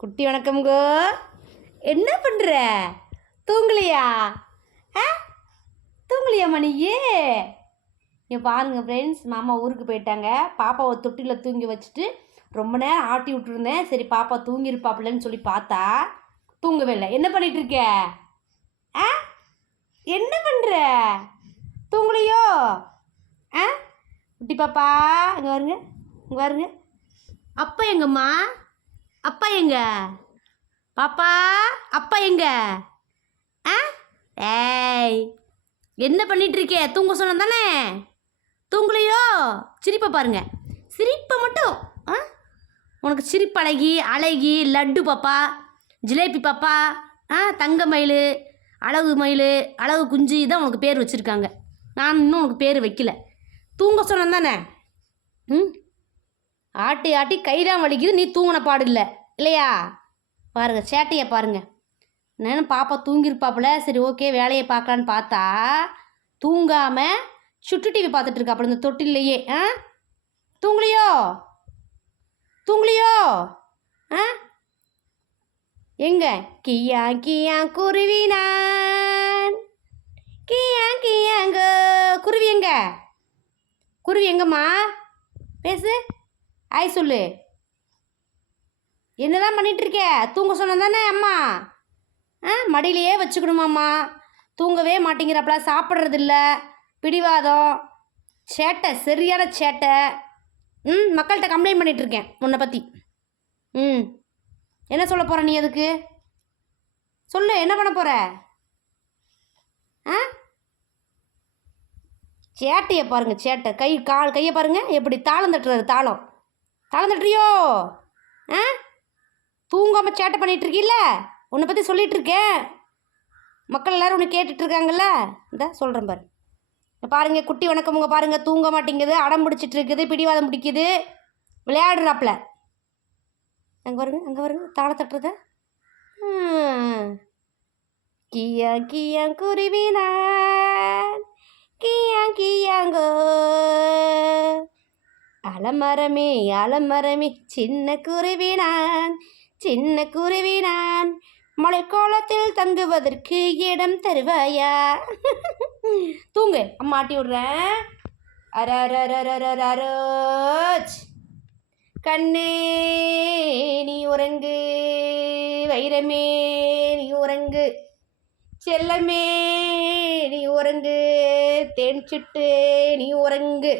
குட்டி வணக்கம்கோ. என்ன பண்ணுற? தூங்கலையா? தூங்கலையாம்மா நீயே? என் பாருங்கள் ஃப்ரெண்ட்ஸ், மாமா ஊருக்கு போயிட்டாங்க. பாப்பாவை தொட்டியில் தூங்கி வச்சுட்டு ரொம்ப நேரம் ஆட்டி விட்டுருந்தேன். சரி பாப்பா தூங்கிருப்பாப்பிலன்னு சொல்லி பார்த்தா தூங்கவே இல்லை. என்ன பண்ணிகிட்டு இருக்க? என்ன பண்ணுற? தூங்கலையோ? குட்டி பாப்பா இங்கே வருங்க, இங்கே வருங்க. அப்பா எங்கம்மா? அப்பா எங்க? பாப்பா அப்பா எங்க? ஏய் என்ன பண்ணிட்டு இருக்கே? தூங்க சொன்ன தானே? தூங்கலையோ? சிரிப்பை பாருங்க, சிரிப்பை மட்டும். உனக்கு சிரிப்பு அழகி லட்டு பாப்பா, ஜிலேபி பாப்பா, தங்க மயில், அழகு மயில், அழகு குஞ்சு தான் உனக்கு பேர் வச்சுருக்காங்க. நான் இன்னும் உனக்கு பேர் வைக்கல. தூங்க சொன்னேன் தானே? ஆட்டி ஆட்டி கைதான் வலிக்குது, நீ தூங்கின பாடு இல்லை இல்லையா? பாருங்கள் சேட்டையை பாருங்கள். நான் பாப்பா தூங்கிருப்பாப்புல, சரி ஓகே வேலையை பார்க்கலான்னு பார்த்தா தூங்காமல் சுட்டு டிவி பார்த்துட்டு இருக்காப்புல இந்த தொட்டிலையே. தூங்கலையோ? தூங்கலையோ? எங்க கியா கியா குருவி நான், கியா கியாங்க குருவி எங்க? குருவி எங்கம்மா? பேசு, ஆய் சொல்லு. என்னதான் பண்ணிகிட்டு இருக்க? தூங்க சொன்ன தானே அம்மா? மடியிலையே வச்சுக்கணுமாம்மா. தூங்கவே மாட்டேங்கிறப்பல, சாப்பிட்றதில்ல, பிடிவாதம், சேட்டை, சரியான சேட்டை. மக்கள்கிட்ட கம்ப்ளைண்ட் பண்ணிகிட்ருக்கேன் உன்னை பற்றி. என்ன சொல்ல போகிற நீ? அதுக்கு சொல்லு, என்ன பண்ண போகிற? சேட்டையை பாருங்கள், சேட்டை. கையை பாருங்கள் எப்படி தாளம் தட்டுறாரு. தாளம் தட்டுறியோ? தூங்காமல் சேட்டை பண்ணிகிட்ருக்கீல்ல, உன்னை பற்றி சொல்லிகிட்ருக்கேன். மக்கள் எல்லோரும் உன்னை கேட்டுட்ருக்காங்கல்ல, இந்த சொல்கிறேன் பாரு. பாருங்கள் குட்டி வணக்கமுங்க பாருங்கள், தூங்க மாட்டேங்குது, அடம் பிடிச்சிட்டு இருக்குது, பிடிவாதம் பிடிக்குது, விளையாடுறாப்புல. அங்கே வருங்க தாளம் தட்டுறத. கியா கியா குருவி நான், கியா கியாங்கோ அலமரமே சின்ன குருவி நான், சின்ன குருவி நான், மழைக்காலத்தில் தங்குவதற்கு இடம் தருவாயா? தூங்கு, அம்மா ஆட்டி விடுறேன். அரரோச் கண்ணே நீ உறங்கு, வைரமே நீ உறங்கு, செல்லமே நீ உறங்கு, தேன் சிட்டு நீ உறங்கு.